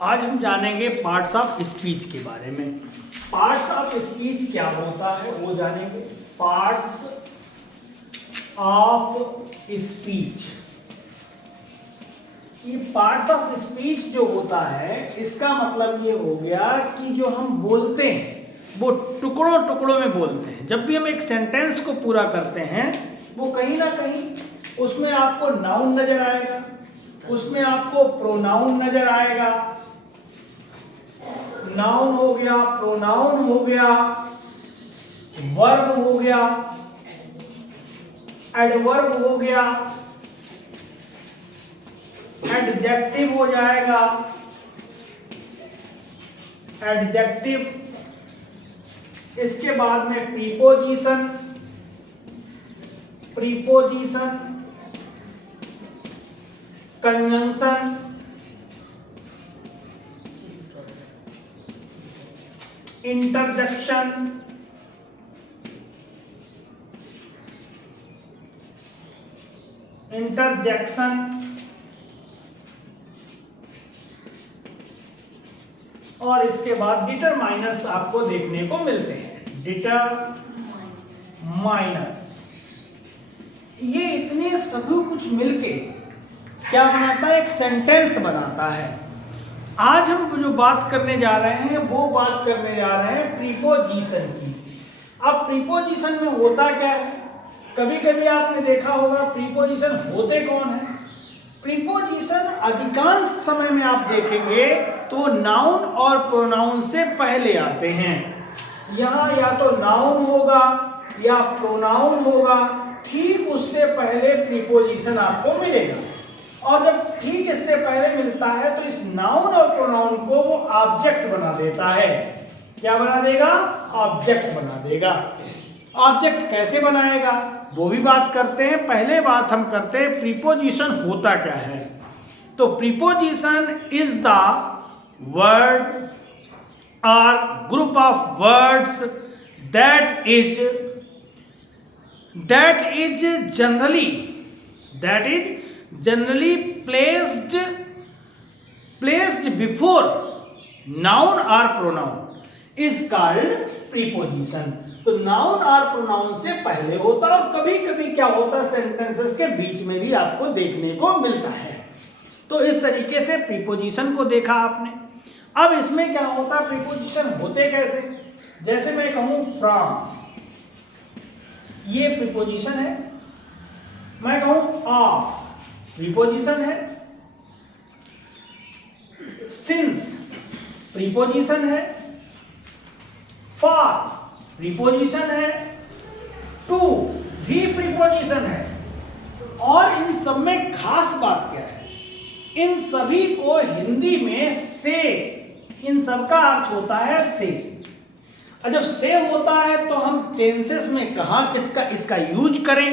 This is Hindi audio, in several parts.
आज हम जानेंगे पार्ट्स ऑफ स्पीच के बारे में। पार्ट्स ऑफ स्पीच क्या होता है वो जानेंगे। पार्ट्स ऑफ स्पीच, ये पार्ट्स ऑफ स्पीच जो होता है इसका मतलब ये हो गया कि जो हम बोलते हैं वो टुकड़ों टुकड़ों में बोलते हैं। जब भी हम एक सेंटेंस को पूरा करते हैं वो कहीं ना कहीं उसमें आपको नाउन नजर आएगा, उसमें आपको प्रोनाउन नजर आएगा। नाउन हो गया, प्रोनाउन हो गया, वर्ब हो गया, एडवर्ब हो गया, एडजेक्टिव हो जाएगा, एडजेक्टिव। इसके बाद में preposition, preposition, conjunction, interjection, interjection और इसके बाद डिटरमाइनर्स आपको देखने को मिलते हैं। डिटरमाइनर्स, ये इतने सभी कुछ मिलके क्या बनाता है, एक सेंटेंस बनाता है। आज हम जो बात करने जा रहे हैं वो बात करने जा रहे हैं प्रीपोजिशन की। अब प्रीपोजिशन में होता क्या है, कभी कभी आपने देखा होगा प्रीपोजिशन होते कौन है। प्रीपोजिशन अधिकांश समय में आप देखेंगे तो नाउन और प्रोनाउन से पहले आते हैं। यहाँ या तो नाउन होगा या प्रोनाउन होगा, ठीक उससे पहले प्रीपोजिशन आपको मिलेगा। और जब ठीक इससे पहले मिलता है तो इस नाउन और प्रोनाउन को वो ऑब्जेक्ट बना देता है। क्या बना देगा, ऑब्जेक्ट बना देगा। ऑब्जेक्ट कैसे बनाएगा वो भी बात करते हैं। पहले बात हम करते हैं प्रीपोजिशन होता क्या है। तो प्रीपोजिशन इज द वर्ड और group of words that is generally placed before noun or pronoun is called preposition। तो नाउन और प्रोनाउन से पहले होता है और कभी कभी क्या होता है सेंटेंसेस के बीच में भी आपको देखने को मिलता है। तो इस तरीके से प्रीपोजिशन को देखा आपने। अब इसमें क्या होता है, प्रीपोजिशन होते कैसे। जैसे मैं कहूं फ्रॉम, ये प्रीपोजिशन है। मैं कहूं ऑफ, प्रीपोजिशन है। सिंस, प्रीपोजिशन है। फॉर, प्रीपोजिशन है। टू भी प्रीपोजिशन है। और इन सब में खास बात क्या है, इन सभी को हिंदी में से, इन सब का अर्थ होता है से। और जब से होता है तो हम टेंसेस में कहाँ किसका इसका यूज करें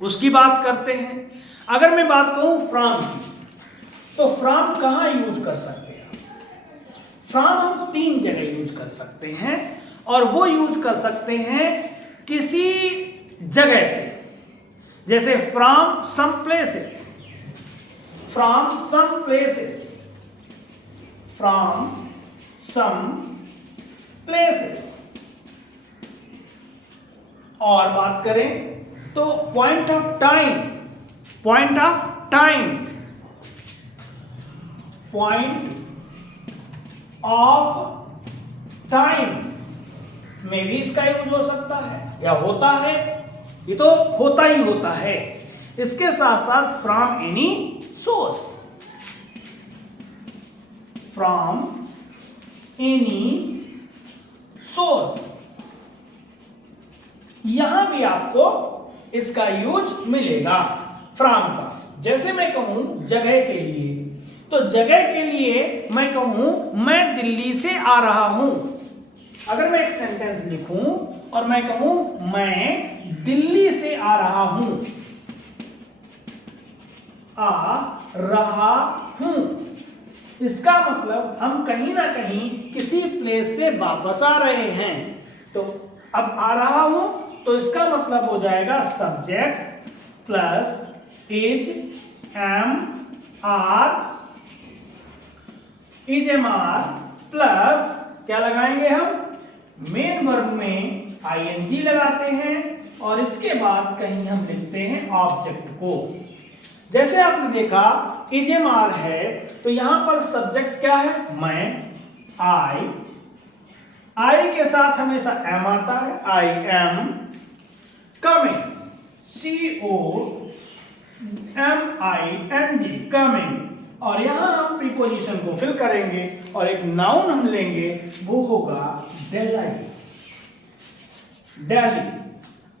उसकी बात करते हैं। अगर मैं बात कहूं फ्रॉम की, तो फ्रॉम कहाँ यूज कर सकते हैं। फ्रॉम हम तीन जगह यूज कर सकते हैं और वो यूज कर सकते हैं किसी जगह से। जैसे from some places, from some places, from some places. और बात करें तो point of time, point of time, point of time में भी इसका यूज हो सकता है या होता है। ये तो होता ही होता है। इसके साथ साथ from any source, from any source, यहां भी आपको इसका यूज मिलेगा फ्रॉम का। जैसे मैं कहूं जगह के लिए, तो जगह के लिए मैं कहूं मैं दिल्ली से आ रहा हूं। अगर मैं एक सेंटेंस लिखूं और मैं कहूं मैं दिल्ली से आ रहा हूं, आ रहा हूं, इसका मतलब हम कहीं ना कहीं किसी प्लेस से वापस आ रहे हैं। तो अब आ रहा हूं तो इसका मतलब हो जाएगा subject plus is, am, are is am are plus क्या लगाएंगे हम, मेन वर्ब में आईएनजी लगाते हैं और इसके बाद कहीं हम लिखते हैं ऑब्जेक्ट को। जैसे आपने देखा इज एम आर है तो यहां पर सब्जेक्ट क्या है, मैं, आई के साथ हमेशा एम आता है, I am coming, COMING coming, और यहां हम प्रीपोजिशन को फिल करेंगे और एक नाउन हम लेंगे, वो होगा daily, daily,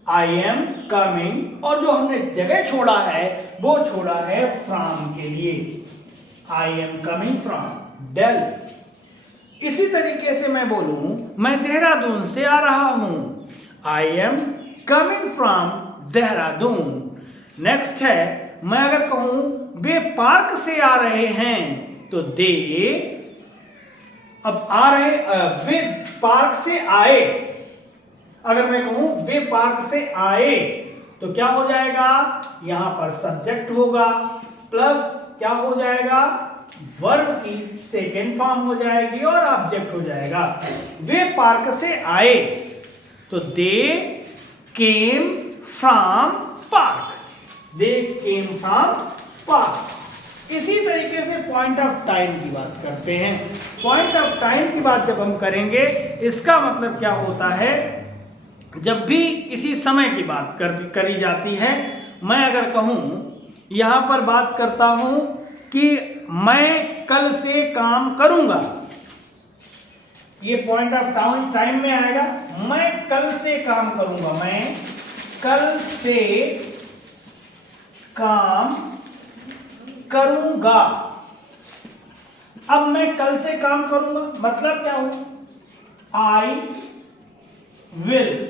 I am coming, और जो हमने जगह छोड़ा है वो छोड़ा है फ्रॉम के लिए, I am coming from Delhi. इसी तरीके से मैं बोलूं मैं देहरादून से आ रहा हूं, I am coming from Dehradun. Next है मैं अगर कहूं वे पार्क से आ रहे हैं तो दे, अब आ रहे वे पार्क से आए, अगर मैं कहूं वे पार्क से आए तो क्या हो जाएगा, यहां पर सब्जेक्ट होगा प्लस क्या हो जाएगा, वर्ब की सेकेंड फॉर्म हो जाएगी और ऑब्जेक्ट हो जाएगा। वे पार्क से आए तो they came from park, they came from park. इसी तरीके से पॉइंट ऑफ टाइम की बात करते हैं। पॉइंट ऑफ टाइम की बात जब हम करेंगे इसका मतलब क्या होता है, जब भी किसी समय की बात करी जाती है, मैं अगर कहूं यहां पर बात करता हूं कि मैं कल से काम करूंगा, ये पॉइंट ऑफ टाइम में आएगा, मैं कल से काम करूंगा, मैं कल से काम करूंगा। अब मैं कल से काम करूंगा मतलब क्या हो, आई विल,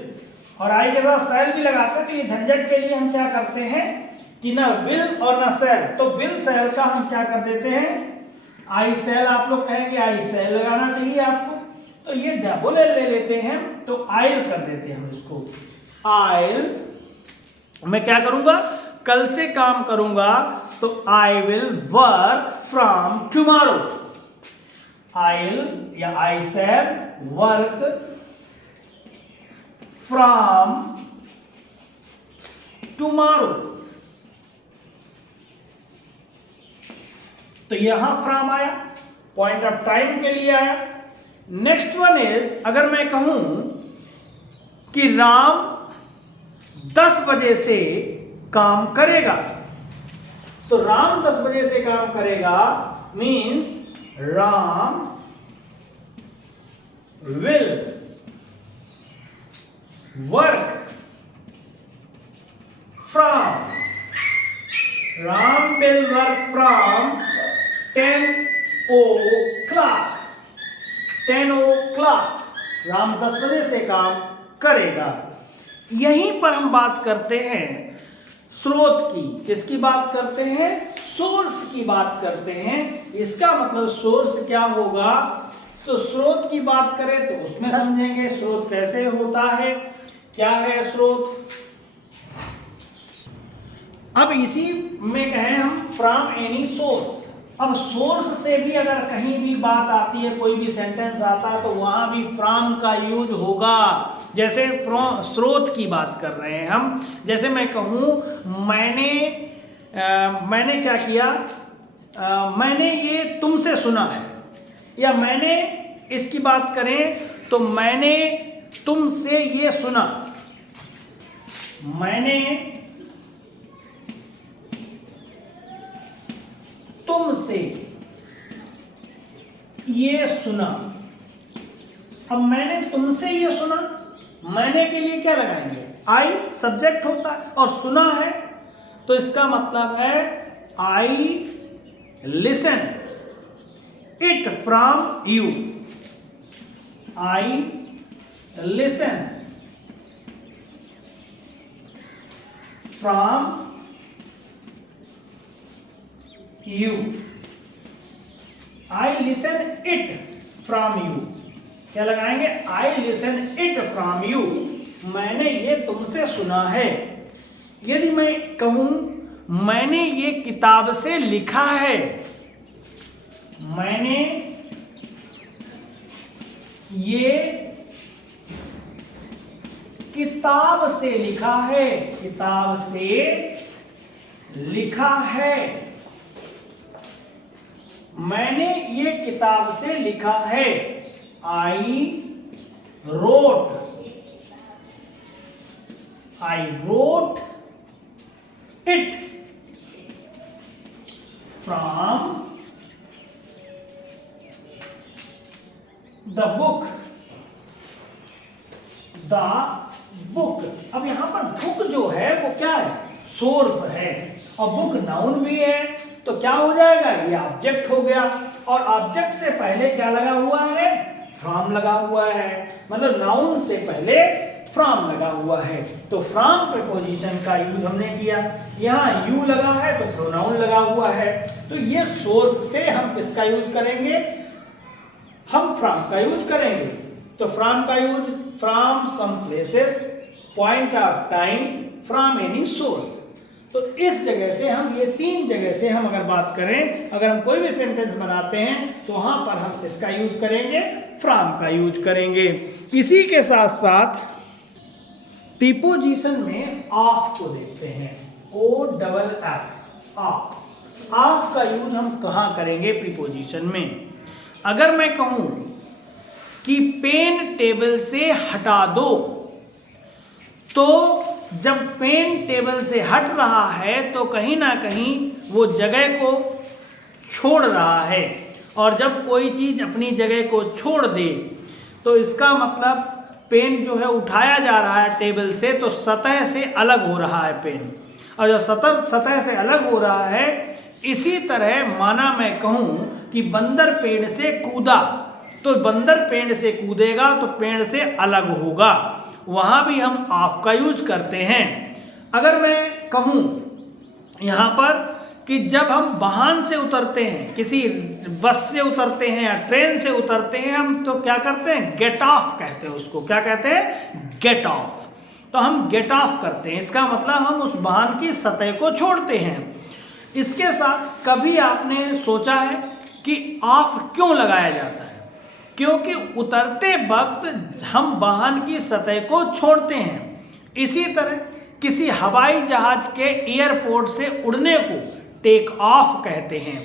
और आई के साथ सेल भी लगाते हैं तो ये झंझट के लिए हम क्या करते हैं कि ना विल और ना सेल, तो विल सेल का हम क्या कर देते हैं, आई सेल, आप लोग कहेंगे आई सेल लगाना चाहिए आपको, तो ये डबल एल ले लेते हैं तो आइल कर देते हैं हम इसको, आइल, मैं क्या करूंगा कल से काम करूंगा तो I will work from tomorrow, I'll या I shall work from tomorrow, तो यहां फ्रॉम आया, पॉइंट ऑफ टाइम के लिए आया। नेक्स्ट वन इज अगर मैं कहूं कि राम 10 बजे से काम करेगा, तो राम 10 बजे से काम करेगा means Ram will work from, Ram will work from 10 o'clock, 10 o'clock, Ram 10 बजे से काम करेगा। यहीं पर हम बात करते हैं स्रोत की, किसकी बात करते हैं, सोर्स की बात करते हैं। इसका मतलब सोर्स क्या होगा, तो स्रोत की बात करें तो उसमें समझेंगे स्रोत कैसे होता है, क्या है स्रोत। अब इसी में कहें हम फ्रॉम एनी सोर्स, अब सोर्स से भी अगर कहीं भी बात आती है, कोई भी सेंटेंस आता है तो वहां भी फ्रॉम का यूज होगा। जैसे स्रोत की बात कर रहे हैं हम, जैसे मैं कहूं मैंने क्या किया, मैंने ये तुमसे सुना है, या मैंने इसकी बात करें तो मैंने तुमसे ये सुना, मैंने तुमसे ये सुना। अब मैंने तुमसे ये सुना, मैंने के लिए क्या लगाएंगे, आई सब्जेक्ट होता है और सुना है तो इसका मतलब है I listen it from you, I listen from you, I listen it from you, क्या लगाएंगे, I listen it from you, मैंने ये तुमसे सुना है। यदि मैं कहूं मैंने ये किताब से लिखा है, मैंने ये किताब से लिखा है, किताब से लिखा है। मैंने ये किताब से लिखा है। I wrote it from the book. अब यहां पर बुक जो है वो क्या है? सोर्स है। और बुक नाउन भी है, तो क्या हो जाएगा? ये ऑब्जेक्ट हो गया। और ऑब्जेक्ट से पहले क्या लगा हुआ है? फ्रॉम लगा हुआ है। मतलब नाउन से पहले फ्रॉम लगा हुआ है। तो फ्रॉम प्रीपोजिशन का यूज हमने किया। यहाँ यू लगा है तो प्रोनाउन लगा हुआ है। तो ये सोर्स से हम किसका यूज करेंगे? हम फ्रॉम का यूज करेंगे। तो फ्रॉम का use from some places, point of time, from any source. तो इस जगह से हम, ये तीन जगह से हम अगर बात करें, अगर हम कोई भी सेंटेंस बनाते हैं तो वहां पर हम किसका यूज करेंगे? फ्रॉम का यूज करेंगे। इसी के साथ साथ प्रीपोजिशन में ऑफ को देखते हैं। OFF, ऑफ का यूज हम कहां करेंगे प्रीपोजिशन में? अगर मैं कहूं कि पेन टेबल से हटा दो, तो जब पेन टेबल से हट रहा है तो कहीं ना कहीं वो जगह को छोड़ रहा है। और जब कोई चीज अपनी जगह को छोड़ दे तो इसका मतलब पेन जो है उठाया जा रहा है टेबल से, तो सतह से अलग हो रहा है पेन। और जब सतह से अलग हो रहा है, इसी तरह माना मैं कहूं कि बंदर पेड़ से कूदा, तो बंदर पेड़ से कूदेगा तो पेड़ से अलग होगा। वहां भी हम ऑफ का यूज करते हैं। अगर मैं कहूं यहां पर कि जब हम वाहन से उतरते हैं, किसी बस से उतरते हैं या ट्रेन से उतरते हैं, हम तो क्या करते हैं? गेट ऑफ कहते हैं उसको। क्या कहते हैं? Get off. तो हम गेट ऑफ करते हैं, इसका मतलब हम उस वाहन की सतह को छोड़ते हैं। इसके साथ कभी आपने सोचा है कि ऑफ क्यों लगाया जाता है? क्योंकि उतरते वक्त हम वाहन की सतह को छोड़ते हैं। इसी तरह किसी हवाई जहाज के एयरपोर्ट से उड़ने को टेक ऑफ कहते हैं,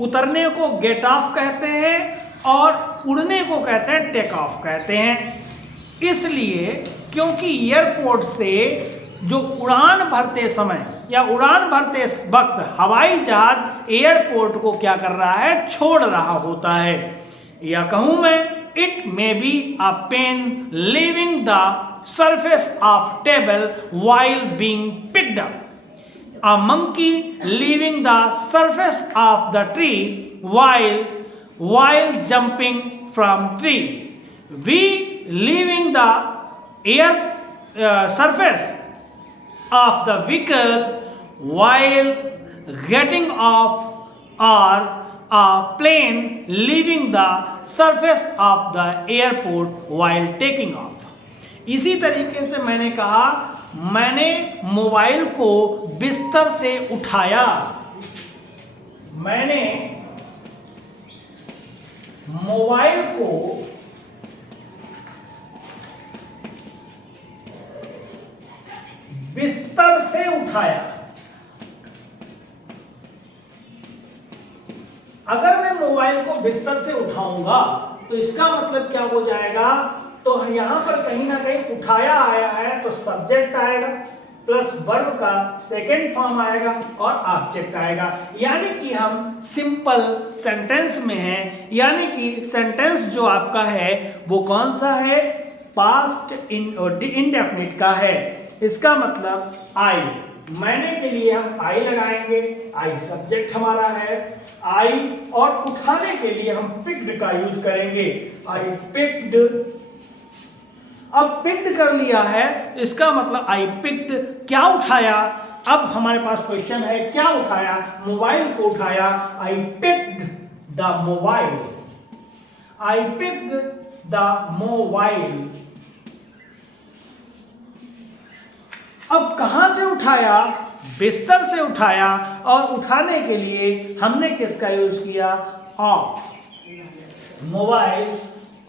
उतरने को गेट ऑफ कहते हैं और उड़ने को कहते हैं टेक ऑफ कहते हैं। इसलिए क्योंकि एयरपोर्ट से जो उड़ान भरते समय या उड़ान भरते वक्त हवाई जहाज एयरपोर्ट को क्या कर रहा है? छोड़ रहा होता है। या कहूं मैं, it may be a pen leaving the surface of table while being picked up, a monkey leaving the surface of the tree while jumping from tree, we leaving the surface of the vehicle while getting off, or a plane leaving the surface of the airport while taking off. इसी तरीके से मैंने कहा, मैंने मोबाइल को बिस्तर से उठाया। मैंने मोबाइल को बिस्तर से उठाया। अगर मैं मोबाइल को बिस्तर से उठाऊंगा तो इसका मतलब क्या हो जाएगा? तो यहां पर कहीं ना कहीं उठाया आया है तो सब्जेक्ट आएगा प्लस वर्ब का सेकेंड फॉर्म आएगा और ऑब्जेक्ट आएगा। यानी कि हम सिंपल सेंटेंस में हैं। यानी कि सेंटेंस जो आपका है वो कौन सा है? पास्ट इंडेफिनिट का है। इसका मतलब आई, मैंने के लिए हम आई लगाएंगे, आई सब्जेक्ट हमारा है। आई और उठाने के लिए हम पिक्ड का यूज करेंगे, आई पिक्ड। अब पिक्ड कर लिया है, इसका मतलब आई पिक्ड, क्या उठाया? अब हमारे पास क्वेश्चन है, क्या उठाया? मोबाइल को उठाया। I picked the mobile, I picked the mobile. अब कहां से उठाया? बिस्तर से उठाया। और उठाने के लिए हमने किसका यूज किया? Of. Mobile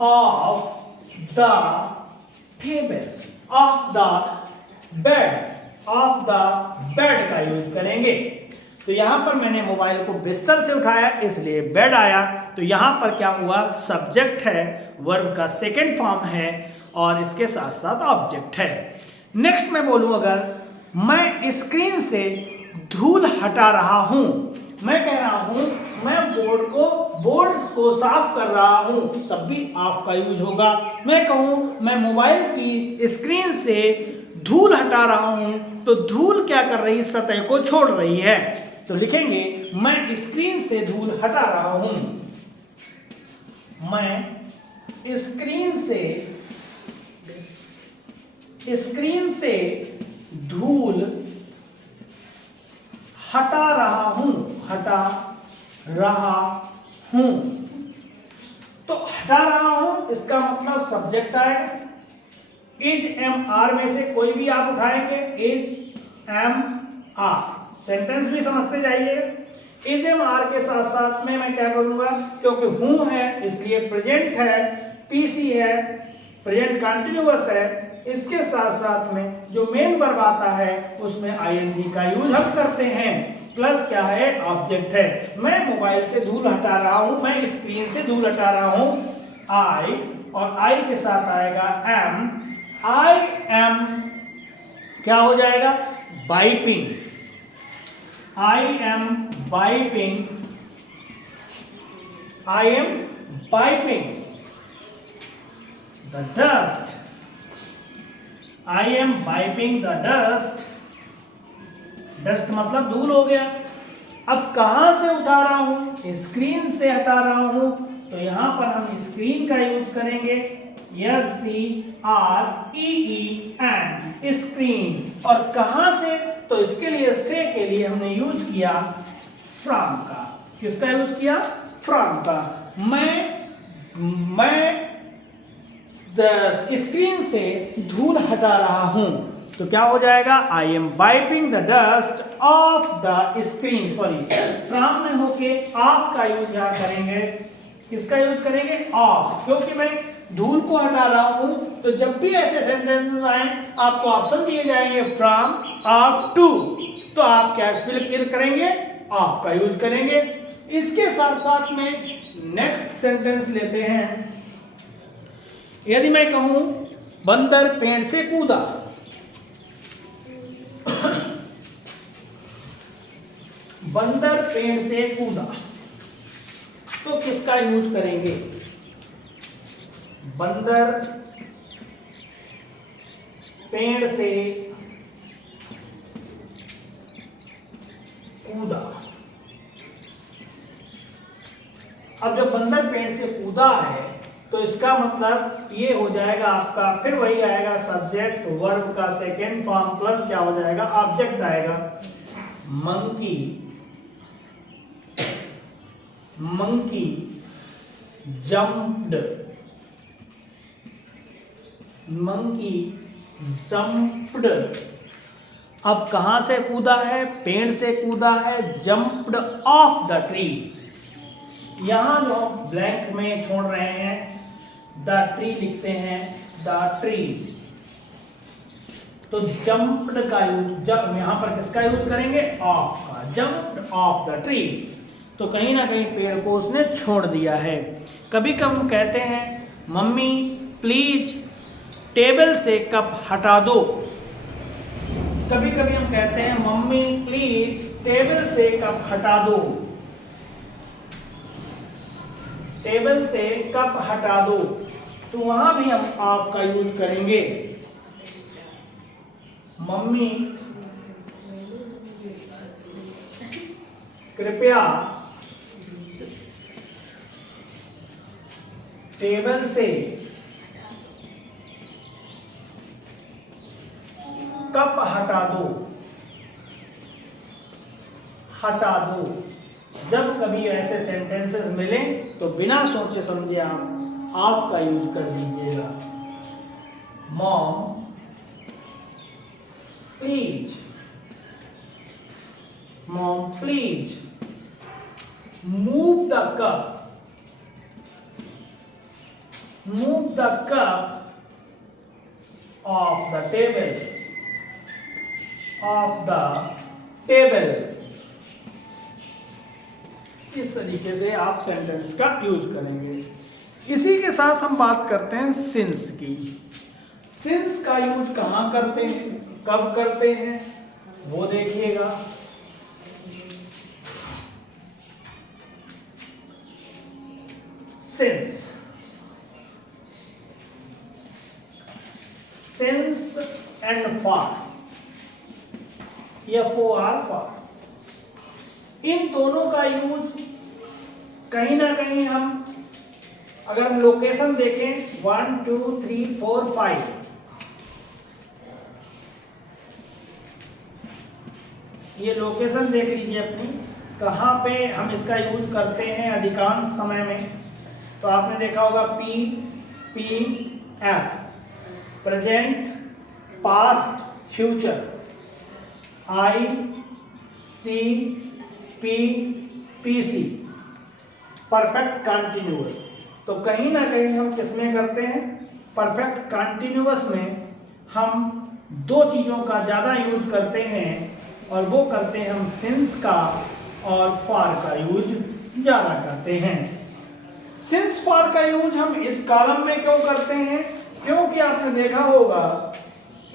of the table, of the bed, of the bed का यूज करेंगे। तो यहां पर मैंने मोबाइल को बिस्तर से उठाया इसलिए बेड आया। तो यहां पर क्या हुआ, सब्जेक्ट है, वर्ब का सेकंड फॉर्म है और इसके साथ साथ ऑब्जेक्ट है। नेक्स्ट मैं बोलूं अगर मैं स्क्रीन से धूल हटा रहा हूं, मैं कह रहा हूं मैं बोर्ड्स को साफ कर रहा हूं, तब भी ऑफ का यूज होगा। मैं कहूं मैं मोबाइल की स्क्रीन से धूल हटा रहा हूं, तो धूल क्या कर रही, सतह को छोड़ रही है। तो लिखेंगे मैं स्क्रीन से धूल हटा रहा हूं, मैं स्क्रीन से धूल हटा रहा हूं, हटा रहा हूं। तो हटा रहा हूं इसका मतलब सब्जेक्ट आएगा। इज एम आर में से कोई भी आप उठाएंगे, इज एम आर, सेंटेंस भी समझते जाइए। इज एम आर के साथ साथ में मैं क्या करूंगा, क्योंकि हूं है इसलिए प्रेजेंट है, पीसी है, प्रेजेंट कंटिन्यूअस है, इसके साथ साथ में जो मेन वर्ब आता है उसमें आईएनजी का यूज हम करते हैं, प्लस क्या है, ऑब्जेक्ट है। मैं मोबाइल से धूल हटा रहा हूं, मैं स्क्रीन से धूल हटा रहा हूं, आई, और आई के साथ आएगा एम, आई एम क्या हो जाएगा, wiping, I am wiping, I am wiping the dust, I am wiping the dust, dust मतलब धूल हो गया। अब कहां से उठा रहा हूं, स्क्रीन से हटा रहा हूं, तो यहां पर हम स्क्रीन का यूज करेंगे, SCREEN, स्क्रीन। और कहां से, तो इसके लिए से के लिए हमने यूज किया फ्रॉम का। किसका यूज किया, फ्रॉम का। मैं स्क्रीन से धूल हटा रहा हूं, तो क्या हो जाएगा, I am wiping the dust of the screen, sorry from में होके ऑफ का यूज यहां करेंगे। किसका यूज करेंगे, ऑफ, क्योंकि मैं धूल को हटा रहा हूं। तो जब भी ऐसे सेंटेंसेस आए आपको ऑप्शन दिए जाएंगे फ्रॉम, ऑफ, टू, तो आप क्या फिल करेंगे, ऑफ का यूज करेंगे। इसके साथ साथ में नेक्स्ट सेंटेंस लेते हैं। यदि मैं कहूं बंदर पेड़ से कूदा, बंदर पेड़ से कूदा, तो किसका यूज करेंगे, बंदर पेड़ से कूदा। अब जब बंदर पेड़ से कूदा है तो इसका मतलब ये हो जाएगा आपका, फिर वही आएगा सब्जेक्ट वर्ब का सेकेंड फॉर्म प्लस क्या हो जाएगा, ऑब्जेक्ट आएगा। Monkey, monkey jumped, monkey jumped. अब कहां से कूदा है, पेड़ से कूदा है, जंप्ड ऑफ द ट्री। यहां जो ब्लैंक में छोड़ रहे हैं, द ट्री लिखते हैं, द ट्री। तो जंप्ड का यूज, जब यहां पर किसका यूज करेंगे, ऑफ का, जंप्ड ऑफ द ट्री। तो कहीं ना कहीं पेड़ को उसने छोड़ दिया है। कभी कभी हम कहते हैं मम्मी प्लीज टेबल से कप हटा दो, कभी कभी हम कहते हैं मम्मी प्लीज टेबल से कप हटा दो, टेबल से कप हटा दो। तो वहां भी हम आप का यूज करेंगे, मम्मी कृपया टेबल से कप हटा दो, हटा दो। जब कभी ऐसे सेंटेंसेस मिले तो बिना सोचे समझे आप ऑफ का यूज कर दीजिएगा। Mom please, mom please move the cup, move the cup of the table। इस तरीके से आप सेंटेंस का यूज करेंगे। इसी के साथ हम बात करते हैं सिंस की। सिंस का यूज कहाँ करते हैं, कब करते हैं, वो देखिएगा। Since and for, FOR for, इन दोनों का यूज कहीं ना कहीं हम अगर लोकेशन देखें 1 2 3 4 5, ये लोकेशन देख लीजिए अपनी, कहाँ पे हम इसका यूज करते हैं अधिकांश समय में। तो आपने देखा होगा PPF, present, past, future, ICPPC, perfect continuous. तो कहीं ना कहीं हम किसमें करते हैं, परफेक्ट कंटिन्यूअस में हम दो चीज़ों का ज़्यादा यूज करते हैं, और वो करते हैं हम सिंस का और फॉर का यूज ज़्यादा करते हैं। सिंस फॉर का यूज हम इस कॉलम में क्यों करते हैं, क्योंकि आपने देखा होगा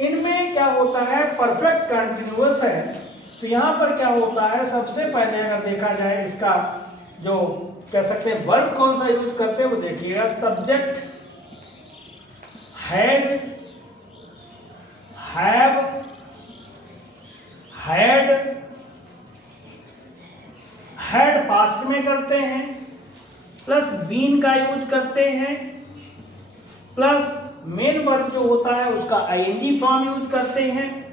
इनमें क्या होता है, परफेक्ट कंटिन्यूअस है। तो यहाँ पर क्या होता है, सबसे पहले अगर देखा जाए इसका जो कह सकते हैं वर्ब कौन सा यूज करते हैं वो देखिएगा। Subject has, have, had passed में करते हैं, प्लस बीन का यूज करते हैं, प्लस मेन वर्ब जो होता है उसका ING फॉर्म यूज करते हैं,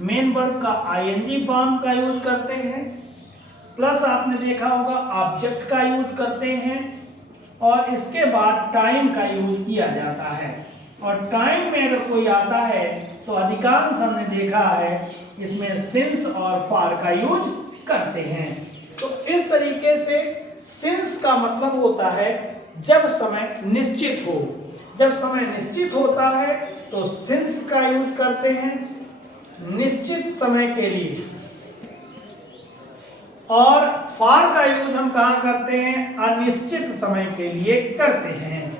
मेन वर्ब का ING फॉर्म का यूज करते हैं, प्लस आपने देखा होगा ऑब्जेक्ट का यूज करते हैं, और इसके बाद टाइम का यूज किया जाता है। और टाइम में अगर कोई आता है तो अधिकांश हमने देखा है इसमें सिंस और फॉर का यूज करते हैं। तो इस तरीके से सिंस का मतलब होता है जब समय निश्चित हो। जब समय निश्चित होता है तो सिंस का यूज करते हैं निश्चित समय के लिए, और फॉर का यूज हम कहाँ करते हैं, अनिश्चित समय के लिए करते हैं,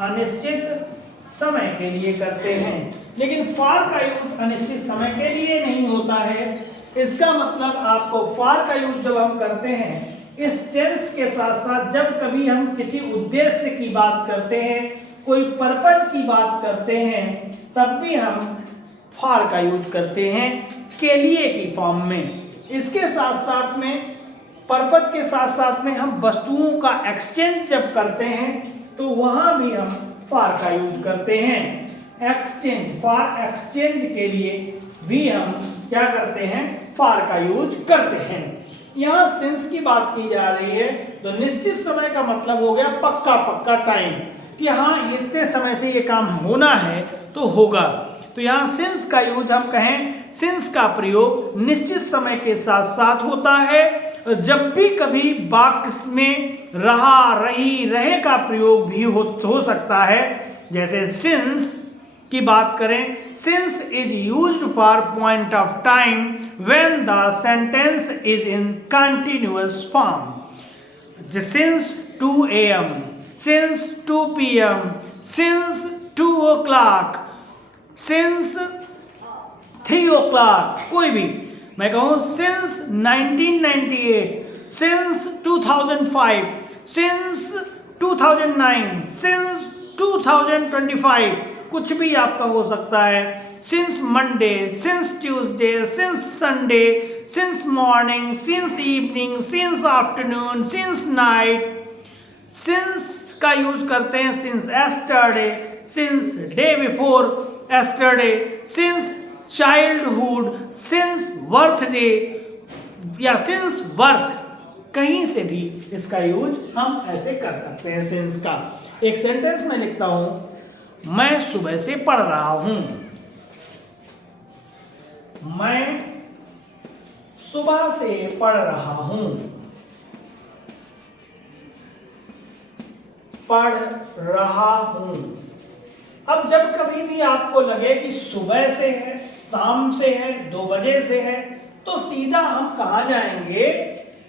अनिश्चित समय के लिए करते हैं। लेकिन फॉर का यूज अनिश्चित समय के लिए नहीं होता है। इसका मतलब आपको फॉर का यूज जब हम करते हैं इस टेंस के साथ साथ, जब कभी हम किसी उद्देश्य की बात करते हैं, कोई पर्पज की बात करते हैं, तब भी हम फॉर का यूज करते हैं के लिए की फॉर्म में। इसके साथ साथ में पर्पज के साथ साथ में हम वस्तुओं का एक्सचेंज जब करते हैं तो वहां भी हम फॉर का यूज करते हैं। एक्सचेंज, फॉर एक्सचेंज के लिए भी हम क्या करते हैं, फॉर का यूज करते हैं। यहाँ सिंस की बात की जा रही है तो निश्चित समय का मतलब हो गया पक्का टाइम, कि हाँ इतने समय से ये काम होना है तो होगा। तो यहाँ सिंस का यूज हम कहें, सिंस का प्रयोग निश्चित समय के साथ साथ होता है। जब भी कभी वाक्य में रहा, रही, रहे का प्रयोग भी हो सकता है। जैसे सिंस की बात करें, since is used for point of time when the sentence is in continuous form. Since 2 AM, since 2 PM, since 2 o'clock, since 3 o'clock, कोई भी मैं कहूँ सिंस 1998, सिंस 2005, सिंस 2009, सिंस 2025, कुछ भी आपका हो सकता है। Since Monday, since Tuesday, since Sunday, since morning, since evening, since afternoon, since night. Since का यूज करते हैं since yesterday, since day before yesterday, since childhood, since birthday या सिंस बर्थ, कहीं से भी इसका यूज हम ऐसे कर सकते हैं सिंस का। एक सेंटेंस में लिखता हूं, मैं सुबह से पढ़ रहा हूं। मैं सुबह से पढ़ रहा हूं। पढ़ रहा हूं। अब जब कभी भी आपको लगे कि सुबह से है, शाम से है, 2 बजे से है, तो सीधा हम कहाँ जाएंगे,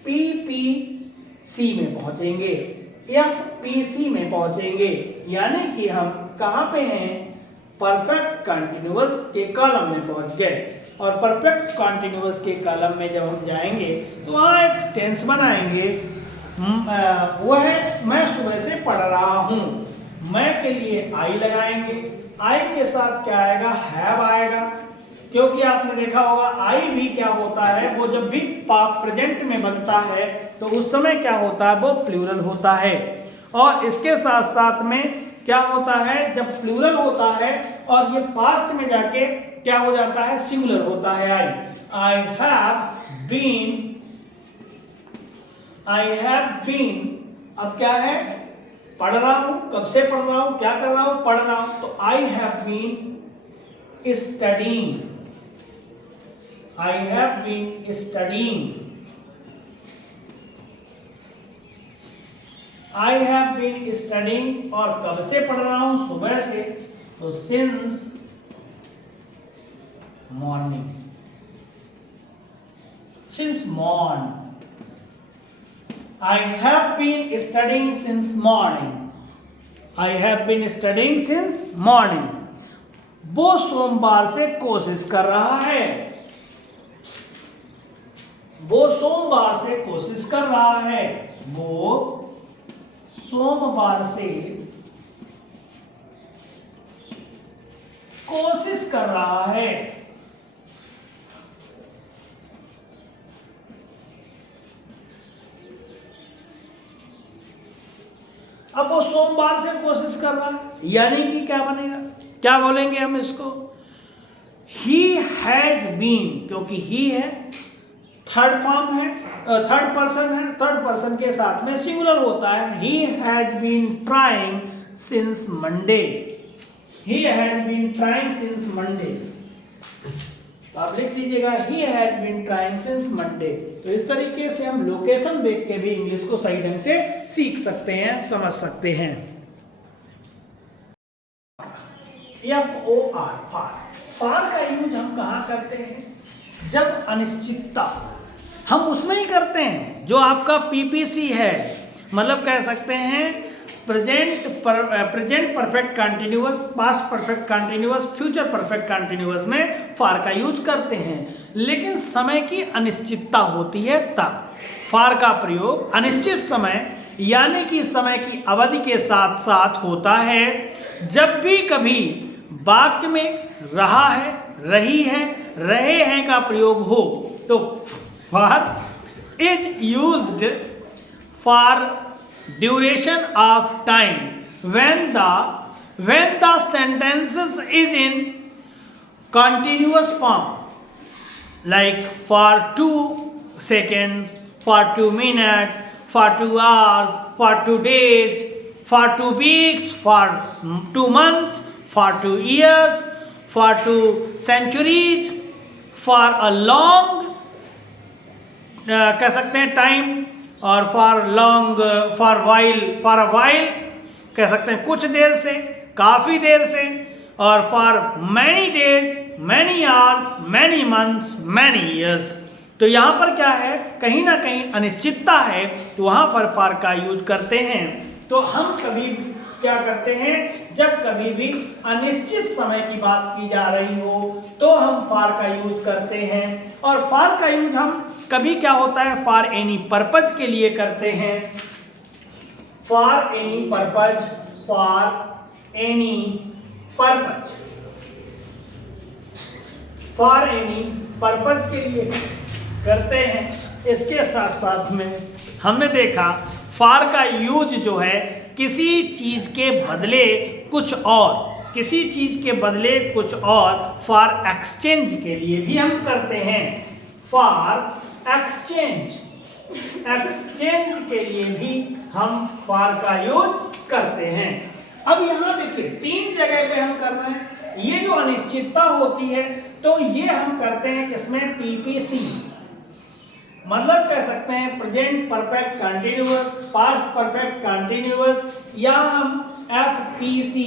PPC में पहुंचेंगे, FPC में पहुंचेंगे, यानी कि हम कहाँ पे हैं, परफेक्ट कंटिन्यूअस के कॉलम में पहुंच गए। और परफेक्ट कंटिन्यूअस के कॉलम में जब हम जाएंगे तो वहाँ एक टेंस बनाएंगे, वो है मैं सुबह से पढ़ रहा हूँ। मैं के लिए आई लगाएंगे, आई के साथ क्या आएगा, हैव आएगा, क्योंकि आपने देखा होगा आई भी क्या होता है, वो जब भी प्रेजेंट में बनता है तो उस समय क्या होता है, वो प्लूरल होता है। और इसके साथ साथ में क्या होता है, जब प्लूरल होता है और ये पास्ट में जाके क्या हो जाता है, सिंगुलर होता है। आई हैव बीन, अब क्या है, पढ़ रहा हूं, कब से पढ़ रहा हूं, क्या कर रहा हूं, पढ़ रहा हूं, तो I have been studying, I have been studying, I have been studying, और कब से पढ़ रहा हूं, सुबह से, तो since morning, since morn, I have been studying since morning. I have been studying since morning. वो सोमवार से कोशिश कर रहा है, वो सोमवार से कोशिश कर रहा है, वो सोमवार से कोशिश कर रहा है। अब वो सोमवार से कोशिश कर रहा है, यानी कि क्या बनेगा, क्या बोलेंगे हम इसको, ही हैज बीन, क्योंकि ही है, थर्ड फॉर्म है, थर्ड पर्सन है, थर्ड पर्सन के साथ में सिंगुलर होता है। He has been trying since Monday, he has been trying since Monday, आप लिख लीजिएगा, he has been trying since Monday. तो इस तरीके से हम लोकेशन देख के भी इंग्लिश को सही ढंग से सीख सकते हैं, समझ सकते हैं। FOR, फार का यूज हम कहाँ करते हैं, जब अनिश्चितता, हम उसमें ही करते हैं जो आपका PPC है, मतलब कह सकते हैं present perfect continuous, past perfect continuous, future perfect continuous में फार का यूज करते हैं। लेकिन समय की अनिश्चितता होती है तब फार का प्रयोग अनिश्चित समय यानी कि समय की अवधि के साथ साथ होता है। जब भी कभी वाक्य में रहा है, रही है, रहे हैं का प्रयोग हो तो far is used for duration of time when the sentences is in continuous form, like for 2 seconds, for 2 minutes, for 2 hours, for 2 days, for 2 weeks, for 2 months, for 2 years, for 2 centuries, for a long कह सकते हैं टाइम, और for long, for a while कह सकते हैं कुछ देर से, काफ़ी देर से, और for many days, many hours, many months, many years. तो यहाँ पर क्या है, कहीं ना कहीं अनिश्चितता है तो वहाँ पर फार का यूज करते हैं। तो हम कभी क्या करते हैं, जब कभी भी अनिश्चित समय की बात की जा रही हो तो हम फार का यूज करते हैं। और फार का यूज हम कभी क्या होता है, फॉर एनी पर्पज के लिए करते हैं, for any purpose, for any purpose, for any purpose के लिए करते हैं। इसके साथ साथ में हमने देखा फॉर का यूज जो है किसी चीज के बदले कुछ और, किसी चीज के बदले कुछ और, फॉर एक्सचेंज के लिए भी हम करते हैं। फॉर एक्सचेंज, एक्सचेंज के लिए भी हम फॉर का यूज करते हैं। अब यहाँ देखिए 3 जगह पे हम कर रहे हैं। ये जो अनिश्चितता होती है तो ये हम करते हैं किसमें, PPC। मतलब कह सकते हैं present perfect continuous, past perfect continuous, या हम FPC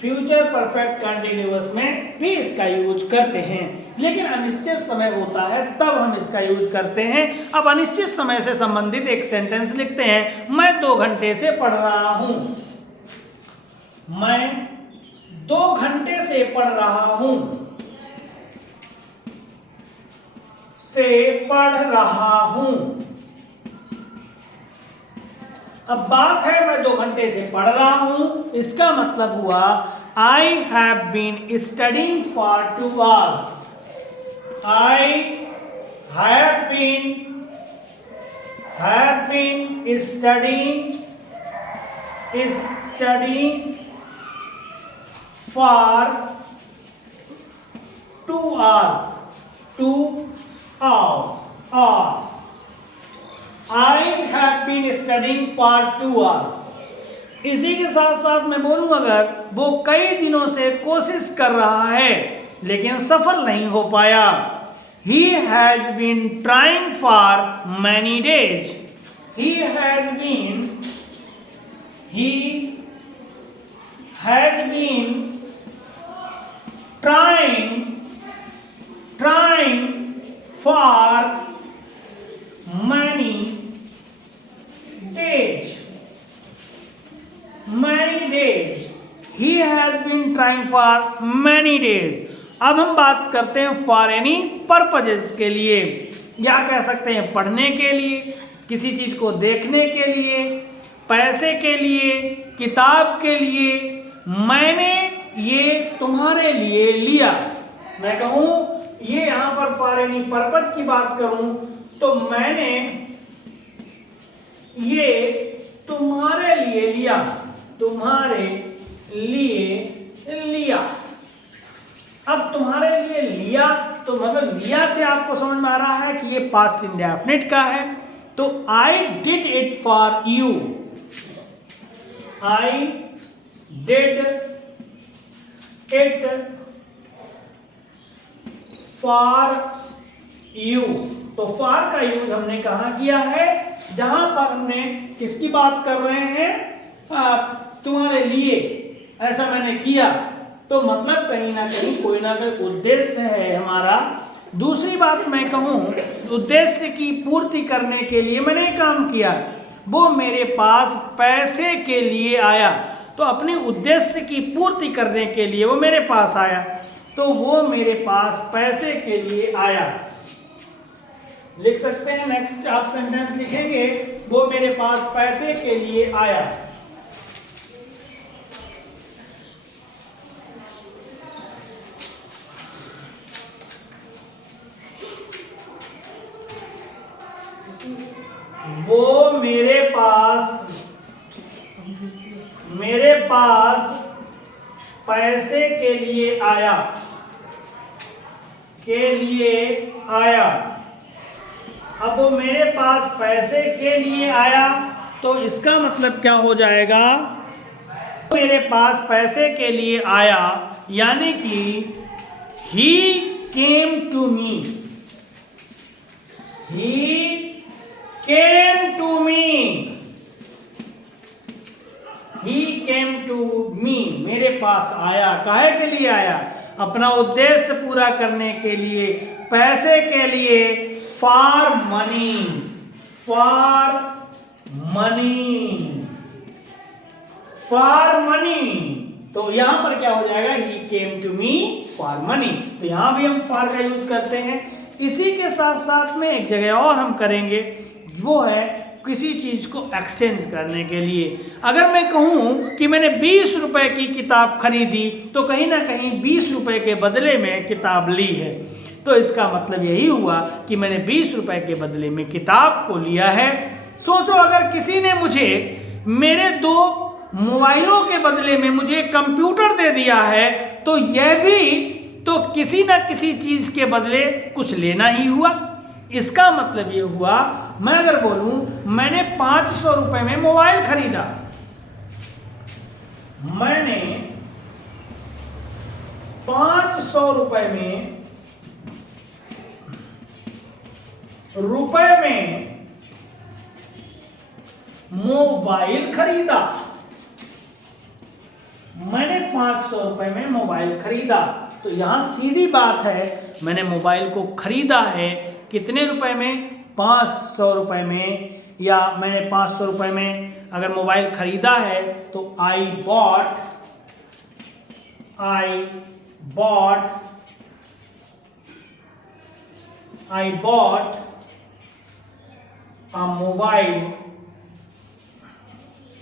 फ्यूचर परफेक्ट कंटिन्यूअस में भी इसका यूज करते हैं। लेकिन अनिश्चित समय होता है तब हम इसका यूज करते हैं। अब अनिश्चित समय से संबंधित एक सेंटेंस लिखते हैं, मैं 2 घंटे से पढ़ रहा हूं। मैं 2 घंटे से पढ़ रहा हूं, से पढ़ रहा हूं। अब बात है मैं 2 घंटे से पढ़ रहा हूं, इसका मतलब हुआ I have been studying for 2 hours. I have been studying for 2 hours. 2 hours. I have been studying for 2 hours. इसी के साथ साथ मैं बोलूं अगर वो कई दिनों से कोशिश कर रहा है लेकिन सफल नहीं हो पाया, He has been trying for many days. He has been trying for many days. He has been trying for many days. अब हम बात करते हैं फॉर एनी पर्पजेस के लिए, या कह सकते हैं पढ़ने के लिए, किसी चीज को देखने के लिए, पैसे के लिए, किताब के लिए। मैंने ये तुम्हारे लिए लिया। मैं कहूं ये यहां पर फॉर एनी पर्पज की बात करूं तो मैंने ये तुम्हारे लिए लिया। तुम्हारे लिए लिया। अब तुम्हारे लिए लिया तो मतलब लिया से आपको समझ में आ रहा है कि ये पास्ट इंडेफिनिट का है। तो I did it for you. I did it for you. तो फॉर का यूज हमने कहां किया है? जहां पर हमने किसकी बात कर रहे हैं? तुम्हारे लिए ऐसा मैंने किया, तो मतलब कहीं ना कहीं कोई ना कोई उद्देश्य है हमारा। दूसरी बात मैं कहूं, उद्देश्य की पूर्ति करने के लिए मैंने काम किया। वो मेरे पास पैसे के लिए आया, तो अपने उद्देश्य की पूर्ति करने के लिए वो मेरे पास आया, तो वो मेरे पास पैसे के लिए आया। लिख सकते हैं, नेक्स्ट आप सेंटेंस लिखेंगे, वो मेरे पास पैसे के लिए आया। वो मेरे पास पैसे के लिए आया। अब वो मेरे पास पैसे के लिए आया, तो इसका मतलब क्या हो जाएगा? मेरे पास पैसे के लिए आया यानी कि he came to me। मेरे पास आया। काहे के लिए आया? अपना उद्देश्य पूरा करने के लिए, पैसे के लिए। For money. तो यहां पर क्या हो जाएगा? He came to me for money. तो यहां भी हम फॉर का यूज करते हैं। इसी के साथ साथ में एक जगह और हम करेंगे, वो है किसी चीज को एक्सचेंज करने के लिए। अगर मैं कहूं कि मैंने 20 रुपए की किताब खरीदी, तो कहीं ना कहीं 20 रुपए के बदले में किताब ली है। तो इसका मतलब यही हुआ कि मैंने 20 रुपए के बदले में किताब को लिया है। सोचो अगर किसी ने मुझे मेरे 2 मोबाइलों के बदले में मुझे कंप्यूटर दे दिया है, तो यह भी तो किसी ना किसी चीज के बदले कुछ लेना ही हुआ। इसका मतलब ये हुआ, मैं अगर बोलूं मैंने 500 रुपए में मोबाइल खरीदा, मैंने 500 रुपए में रुपए में मोबाइल खरीदा। मैंने 500 रुपए में मोबाइल खरीदा। तो यहां सीधी बात है, मैंने मोबाइल को खरीदा है कितने रुपए में? 500 रुपए में। या मैंने 500 रुपए में अगर मोबाइल खरीदा है तो आई बॉट a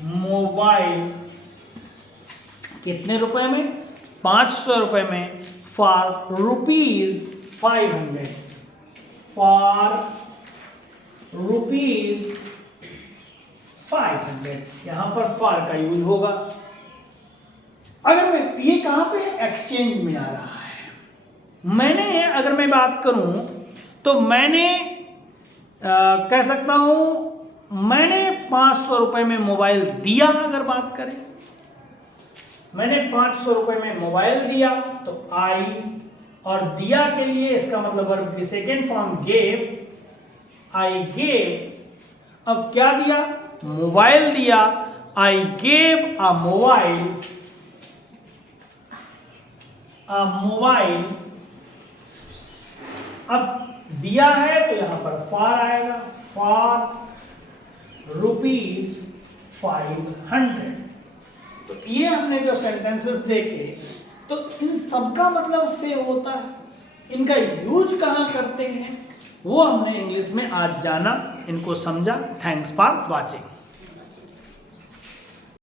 मोबाइल कितने रुपए में? 500 रुपए में, फॉर रुपीज 500, फॉर रुपीज 500। यहां पर फॉर का यूज होगा। अगर मैं ये कहां पे है? एक्सचेंज में आ रहा है। मैंने अगर मैं बात करूं तो मैंने कह सकता हूं मैंने 500 रुपए में मोबाइल दिया। अगर बात करें, मैंने 500 रुपए में मोबाइल दिया तो आई, और दिया के लिए इसका मतलब वर्ब की second form gave. I gave. अब क्या दिया? मोबाइल दिया। I gave a mobile. अब दिया है तो यहां पर फॉर आएगा, फॉर रुपीज 500। तो ये हमने जो सेंटेंसेस देखे, तो इन सबका मतलब से होता है। इनका यूज कहां करते हैं वो हमने इंग्लिश में आज जाना, इनको समझा। Thanks for watching.